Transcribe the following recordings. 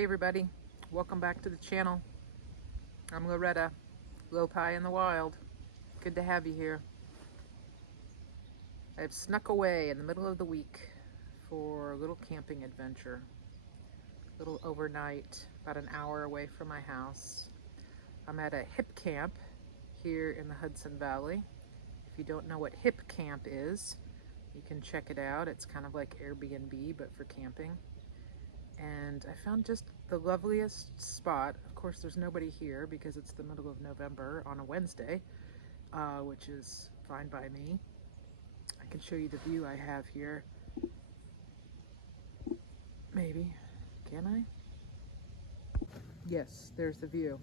Hey everybody, welcome back to the channel. I'm Loretta, Low Pie in the Wild. Good to have you here. I've snuck away in the middle of the week for a little camping adventure. A little overnight, about an hour away from my house. I'm at a Hipcamp here in the Hudson Valley. If you don't know what Hipcamp is, you can check it out. It's kind of like Airbnb, but for camping. And I found just the loveliest spot. Of course, there's nobody here because it's the middle of November on a Wednesday, which is fine by me. I can show you the view I have here. Maybe. Can I? Yes, there's the view.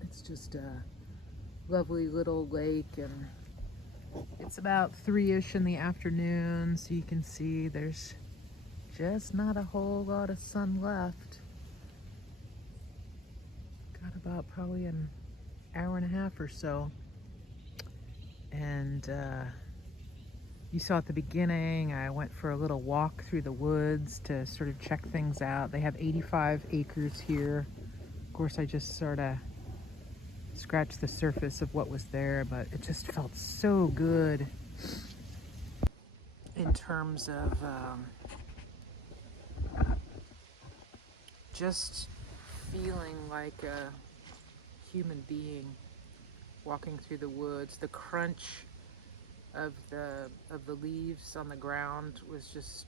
It's just a lovely little lake, and it's about 3-ish in the afternoon, so you can see there's just not a whole lot of sun left. Got about probably an hour and a half or so. And you saw at the beginning, I went for a little walk through the woods to sort of check things out. They have 85 acres here. Of course, I just sort of scratched the surface of what was there, but it just felt so good in terms of just feeling like a human being walking through the woods. The crunch of the leaves on the ground was just,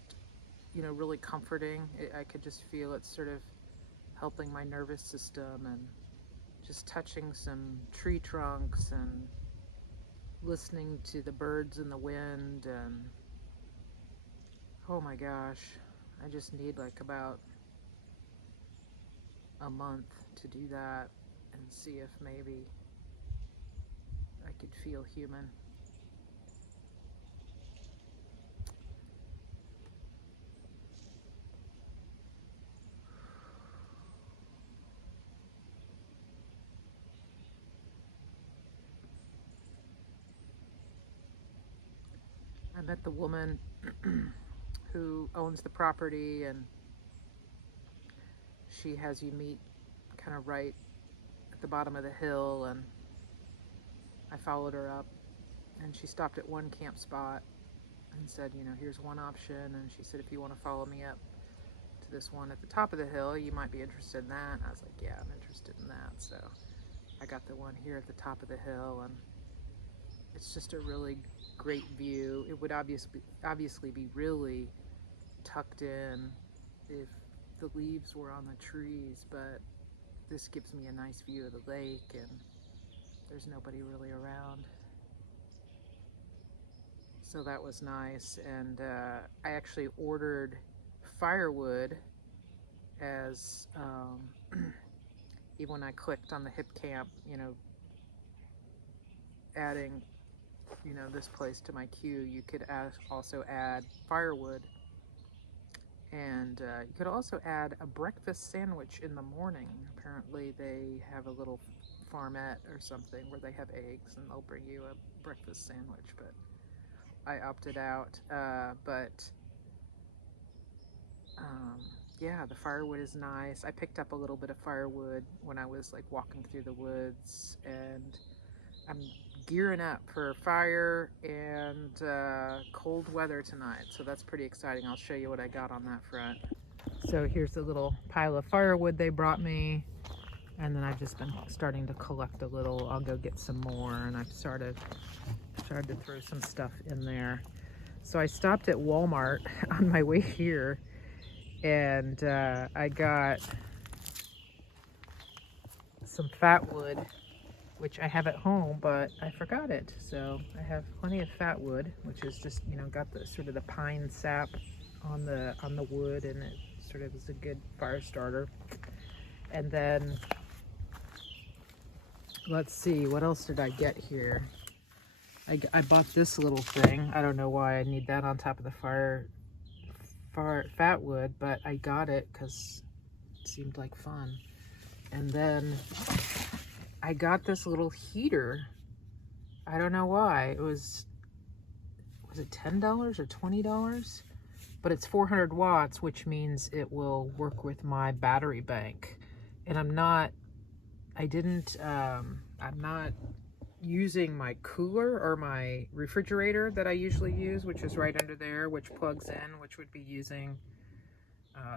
you know, really comforting. I could just feel it sort of helping my nervous system, and just touching some tree trunks and listening to the birds and the wind. And oh my gosh, I just need like about a month to do that and see if maybe I could feel human. I met the woman who owns the property, and she has you meet kind of right at the bottom of the hill, and I followed her up, and she stopped at one camp spot and said, you know, here's one option. And she said, if you want to follow me up to this one at the top of the hill, you might be interested in that. And I was like, yeah, I'm interested in that. So I got the one here at the top of the hill, and it's just a really great view. It would obviously be really tucked in if the leaves were on the trees, but this gives me a nice view of the lake, and there's nobody really around. So that was nice. And I actually ordered firewood as even when I clicked on the Hipcamp, you know, adding, you know, this place to my queue, you could also add firewood. And you could also add a breakfast sandwich in the morning. Apparently they have a little farmette or something where they have eggs and they'll bring you a breakfast sandwich, but I opted out. Yeah, the firewood is nice. I picked up a little bit of firewood when I was like walking through the woods, and I'm gearing up for fire and cold weather tonight, so that's pretty exciting. I'll show you what I got on that front. So here's a little pile of firewood they brought me, and then I've just been starting to collect a little. I'll go get some more, and I've started to throw some stuff in there. So I stopped at Walmart on my way here, and I got some fat wood, which I have at home, but I forgot it. So I have plenty of fat wood, which is just, you know, got the sort of the pine sap on the wood, and it sort of is a good fire starter. And then let's see, what else did I get here? I bought this little thing. I don't know why I need that on top of the fat wood, but I got it because it seemed like fun. And then I got this little heater. I don't know why. Was it $10 or $20? but it's 400 watts, which means it will work with my battery bank. And I'm not using my cooler or my refrigerator that I usually use, which is right under there, which plugs in, which would be using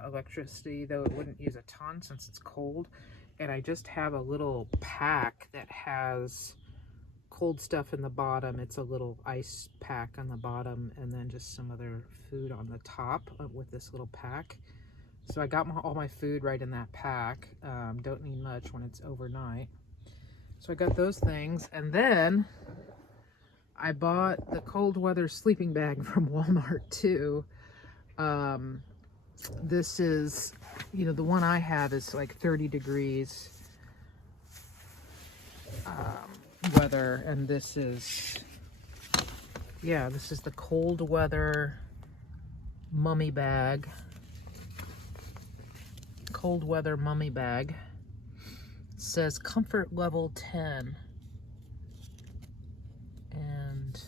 electricity, though it wouldn't use a ton since it's cold. And I just have a little pack that has cold stuff in the bottom. It's a little ice pack on the bottom, and then just some other food on the top with this little pack. So I got all my food right in that pack. Don't need much when it's overnight. So I got those things, and then I bought the cold weather sleeping bag from Walmart too. This is, the one I have is like 30 degrees weather, and this is the cold weather mummy bag. Cold weather mummy bag. It says comfort level 10. And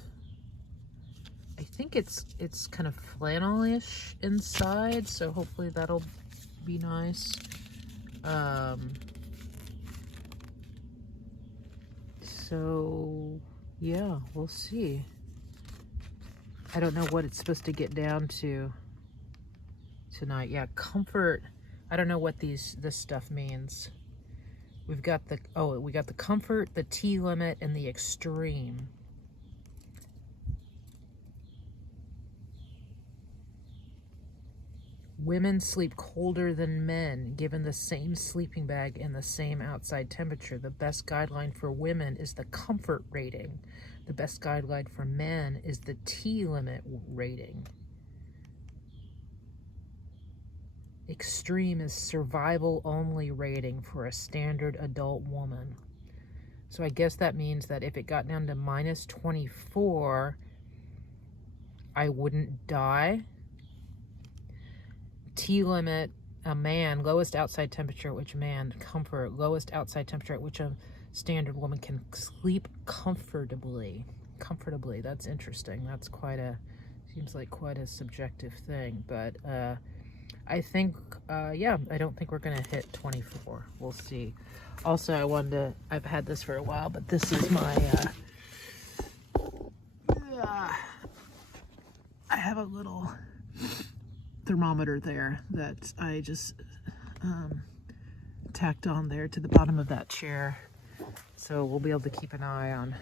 I think it's kind of flannel-ish inside, so hopefully that'll be nice. So yeah, we'll see. I don't know what it's supposed to get down to tonight. Yeah, comfort. I don't know what this stuff means. We got the comfort, the T limit, and the extreme. Women sleep colder than men, given the same sleeping bag and the same outside temperature. The best guideline for women is the comfort rating. The best guideline for men is the T limit rating. Extreme is survival only rating for a standard adult woman. So I guess that means that if it got down to minus 24, I wouldn't die. T limit, a man, lowest outside temperature at which man, comfort, lowest outside temperature at which a standard woman can sleep comfortably. Comfortably, that's interesting. That's seems like quite a subjective thing, but I think, I don't think we're gonna hit 24. We'll see. Also, I've had this for a while, but this is my, I have a little thermometer there that I just tacked on there to the bottom of that chair, so we'll be able to keep an eye on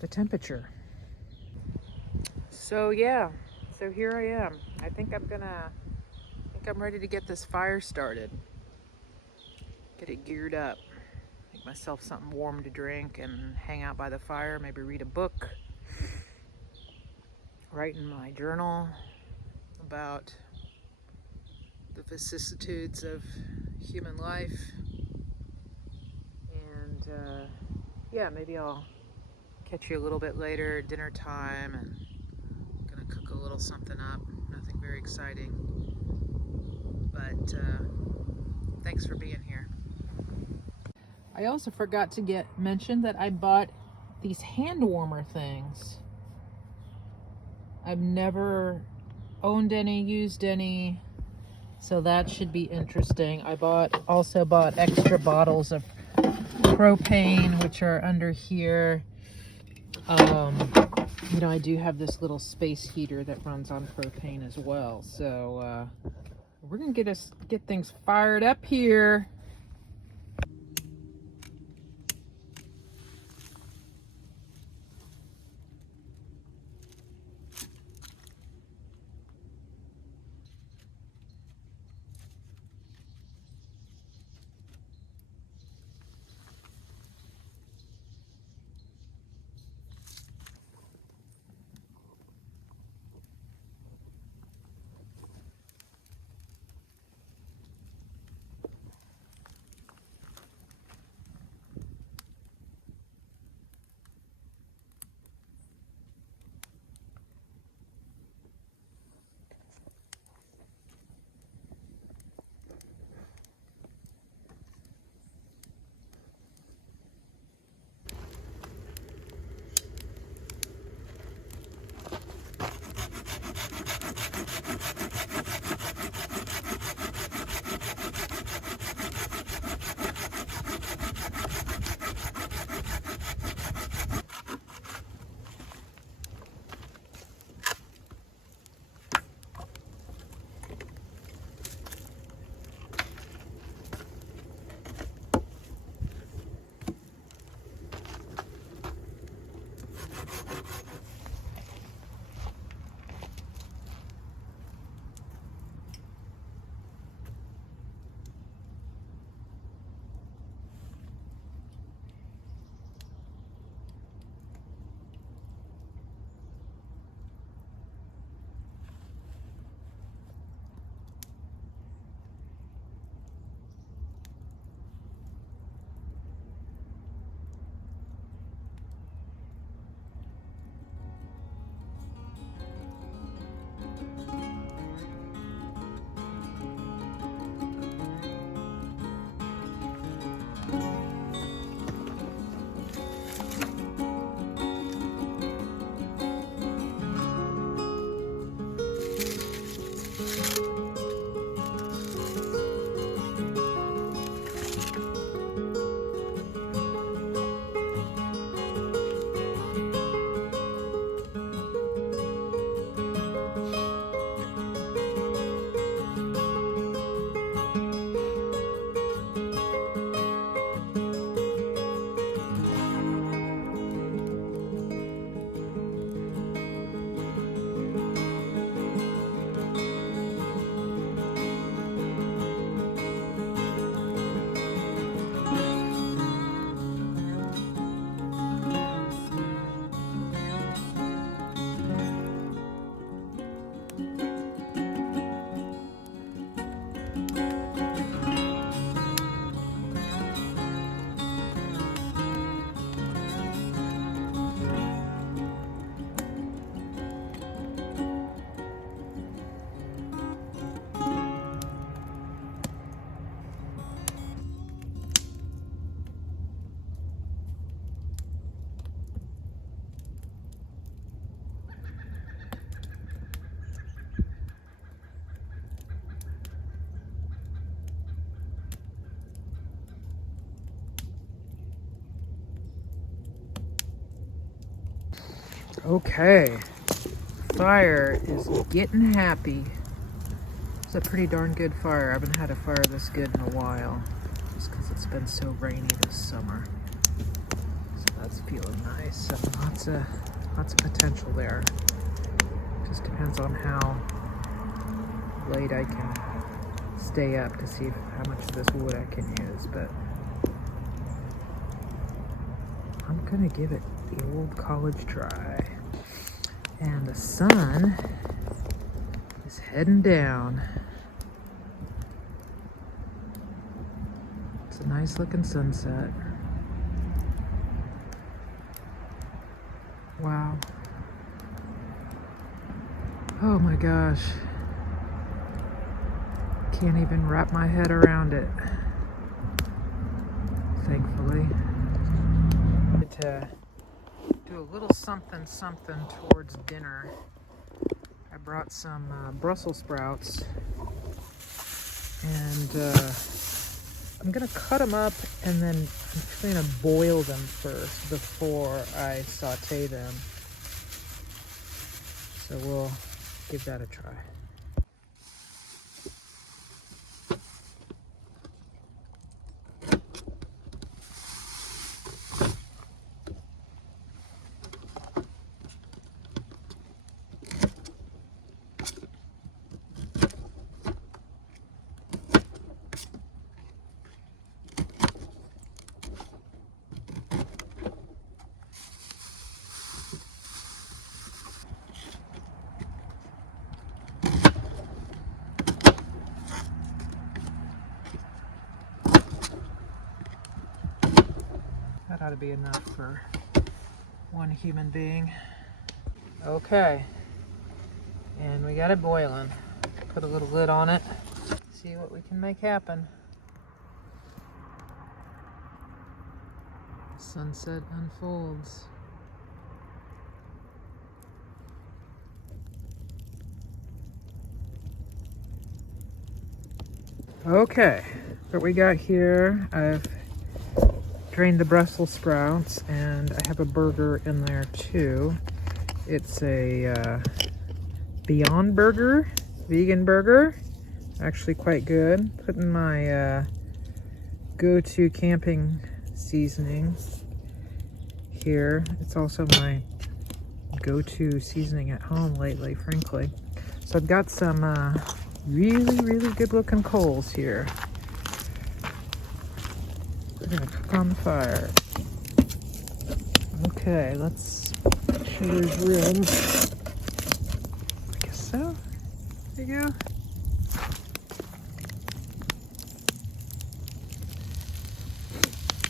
the temperature. So yeah, so here I am. I think I'm ready to get this fire started, get it geared up, make myself something warm to drink and hang out by the fire, maybe read a book, write in my journal about the vicissitudes of human life, and maybe I'll catch you a little bit later at dinner time, and I'm gonna cook a little something up, nothing very exciting, but thanks for being here. I also forgot to mention that I bought these hand warmer things. I've never owned any, used any, so that should be interesting. I also bought extra bottles of propane, which are under here. I do have this little space heater that runs on propane as well, so we're gonna get things fired up here. Okay, fire is getting happy. It's a pretty darn good fire. I haven't had a fire this good in a while, just because it's been so rainy this summer. So that's feeling nice, and lots of potential there. Just depends on how late I can stay up to see how much of this wood I can use, but I'm gonna give it the old college try. And the sun is heading down. It's a nice looking sunset. Wow. Oh my gosh. Can't even wrap my head around it. Thankfully. To do a little something towards dinner. I brought some Brussels sprouts, and I'm gonna cut them up, and then I'm gonna boil them first before I saute them. So we'll give that a try. That ought to be enough for one human being. Okay, and we got it boiling. Put a little lid on it. See what we can make happen. Sunset unfolds. Okay, what we got here, I've drained the Brussels sprouts, and I have a burger in there too. It's a Beyond Burger, vegan burger. Actually quite good. Putting my go-to camping seasoning here. It's also my go-to seasoning at home lately, frankly. So I've got some really good looking coals here. We're gonna cook on the fire. Okay, let's make sure there's room. I guess so. There you go.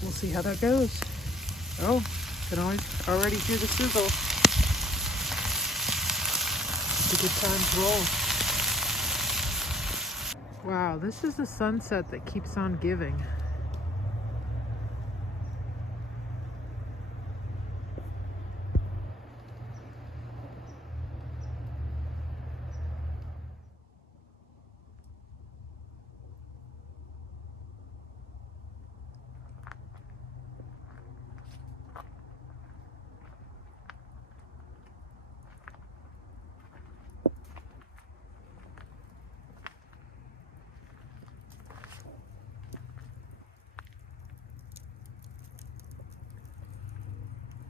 We'll see how that goes. Oh, can already hear the sizzle. It's a good time to roll. Wow, this is the sunset that keeps on giving.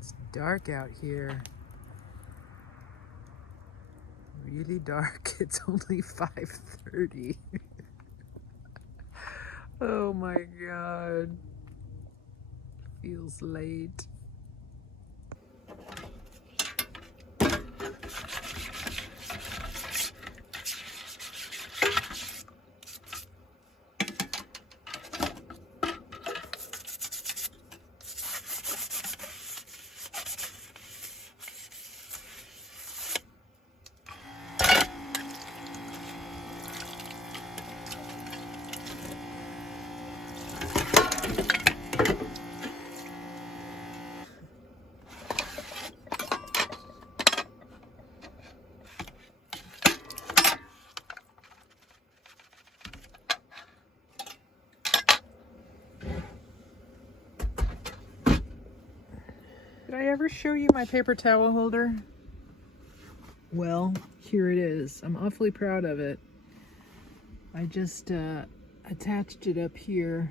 It's dark out here. Really dark. It's only 5:30. Oh my god. Feels late. Did I ever show you my paper towel holder? Well, here it is. I'm awfully proud of it. I just attached it up here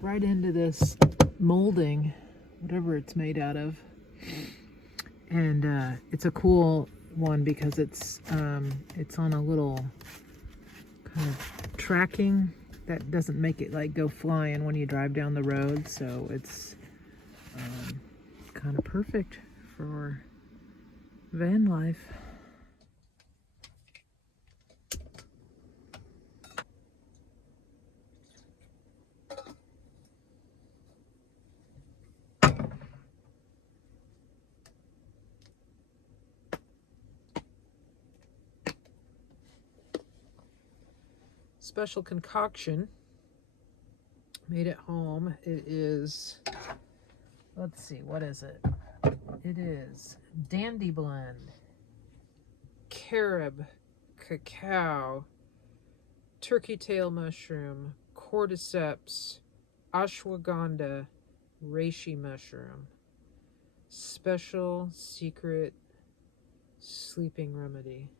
right into this molding, whatever it's made out of. And it's a cool one because it's on a little kind of tracking that doesn't make it like go flying when you drive down the road, so it's kind of perfect for van life. Special concoction made at home. It is, let's see, what is it? It is Dandy Blend, carob, cacao, turkey tail mushroom, cordyceps, ashwagandha, reishi mushroom. Special secret sleeping remedy.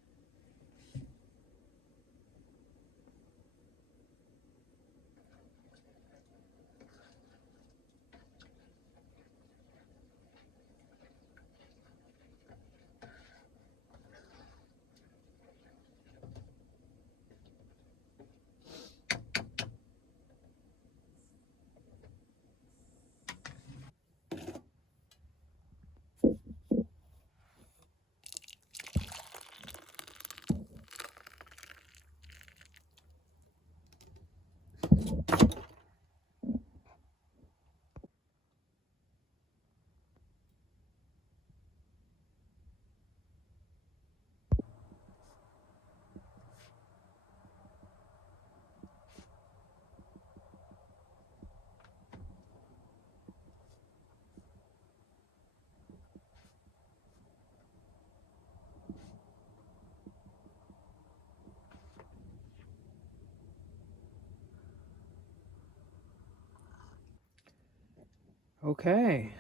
Okay.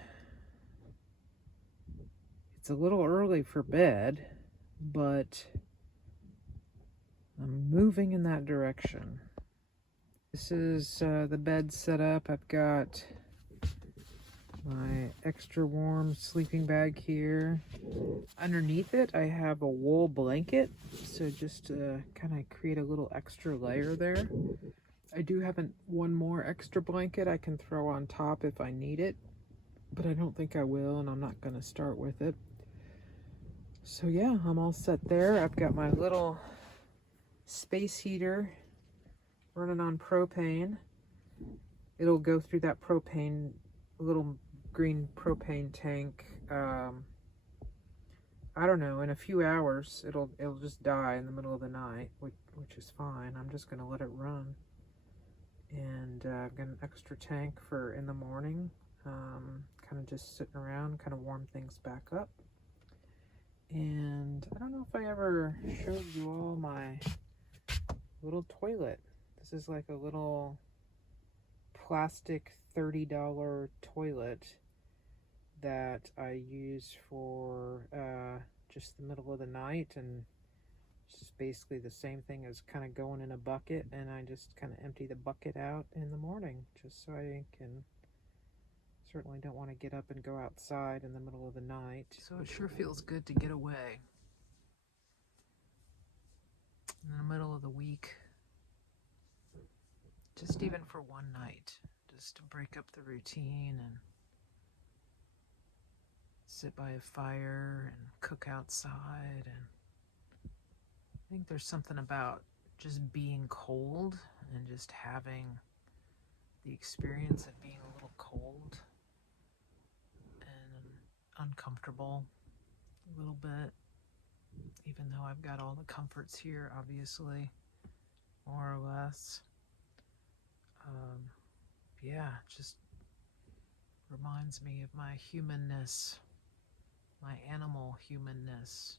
It's a little early for bed, but I'm moving in that direction. This is the bed set up. I've got my extra warm sleeping bag here. Underneath it, I have a wool blanket, so just to kind of create a little extra layer there. I do have one more extra blanket I can throw on top if I need it, but I don't think I will, and I'm not going to start with it. So yeah, I'm all set there. I've got my little space heater running on propane. It'll go through that propane, little green propane tank. I don't know, in a few hours it'll just die in the middle of the night, which is fine. I'm just gonna let it run. And I've got an extra tank for in the morning, kind of just sitting around, kind of warm things back up. And I don't know if I ever showed you all my little toilet. This is like a little plastic $30 toilet that I use for just the middle of the night, and it's just basically the same thing as kind of going in a bucket, and I just kind of empty the bucket out in the morning just so I can, certainly don't want to get up and go outside in the middle of the night. So it sure feels good to get away in the middle of the week, just even for one night, just to break up the routine and sit by a fire and cook outside. And I think there's something about just being cold and just having the experience of being a little cold and uncomfortable a little bit, even though I've got all the comforts here, obviously, more or less. Yeah, it just reminds me of my humanness, my animal humanness.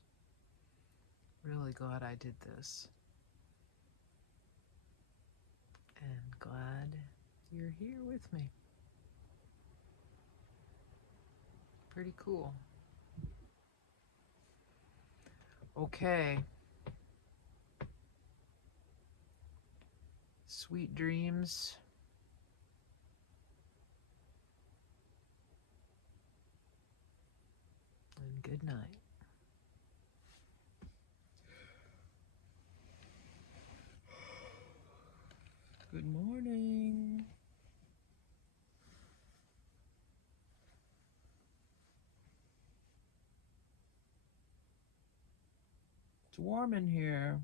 Really glad I did this. And glad you're here with me. Pretty cool. Okay. Sweet dreams. And good night. Good morning. It's warm in here.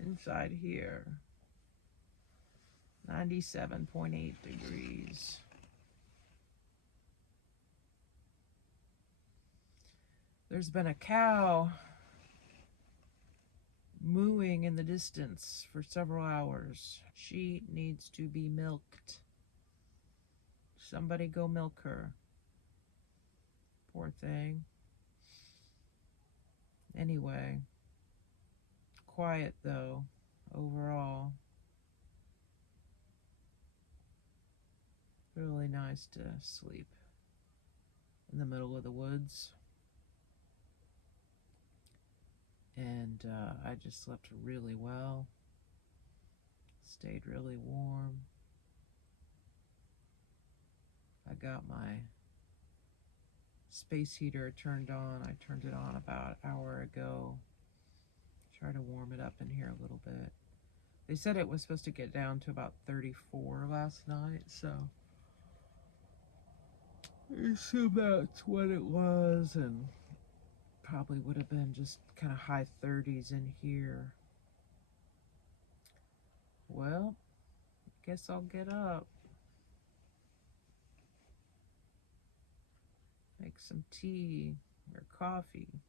Inside here. 97.8 degrees. There's been a cow mooing in the distance for several hours. She needs to be milked. Somebody go milk her. Poor thing. Anyway, quiet though, overall. Really nice to sleep in the middle of the woods. And I just slept really well. Stayed really warm. I got my space heater turned on. I turned it on about an hour ago. Try to warm it up in here a little bit. They said it was supposed to get down to about 34 last night, so I assume that's what it was, and probably would have been just kind of high 30s in here. Well, guess I'll get up. Make some tea or coffee.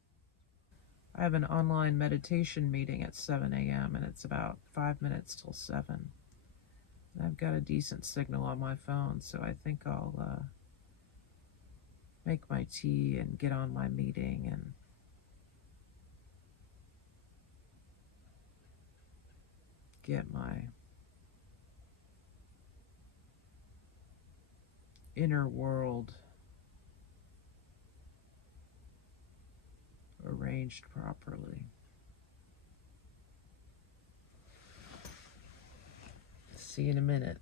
I have an online meditation meeting at 7 a.m. and it's about 5 minutes till 7. And I've got a decent signal on my phone, so I think I'll make my tea and get on my meeting and get my inner world arranged properly. See you in a minute.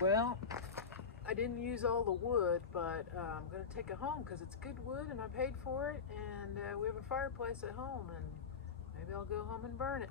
Well, I didn't use all the wood, but I'm going to take it home because it's good wood and I paid for it, and we have a fireplace at home, and maybe I'll go home and burn it.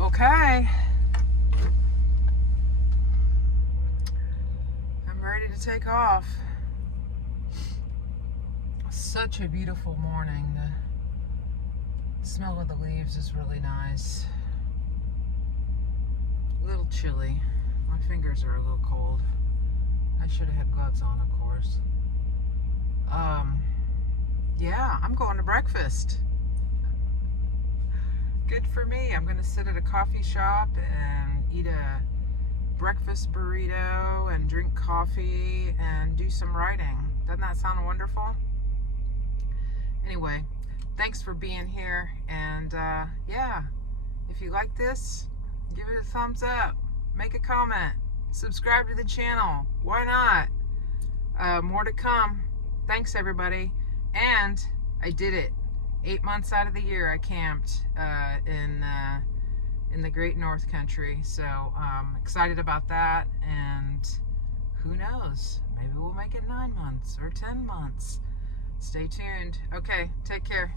Okay, I'm ready to take off. Such a beautiful morning. The smell of the leaves is really nice. A little chilly. My fingers are a little cold. I should have had gloves on, of course. Yeah, I'm going to breakfast. Good for me. I'm going to sit at a coffee shop and eat a breakfast burrito and drink coffee and do some writing. Doesn't that sound wonderful? Anyway, thanks for being here, and yeah, if you like this, give it a thumbs up, make a comment, subscribe to the channel. Why not? More to come. Thanks, everybody. And I did it. 8 months out of the year I camped in the Great North Country, so I'm excited about that, and who knows, maybe we'll make it 9 months or 10 months. Stay tuned. Okay, take care.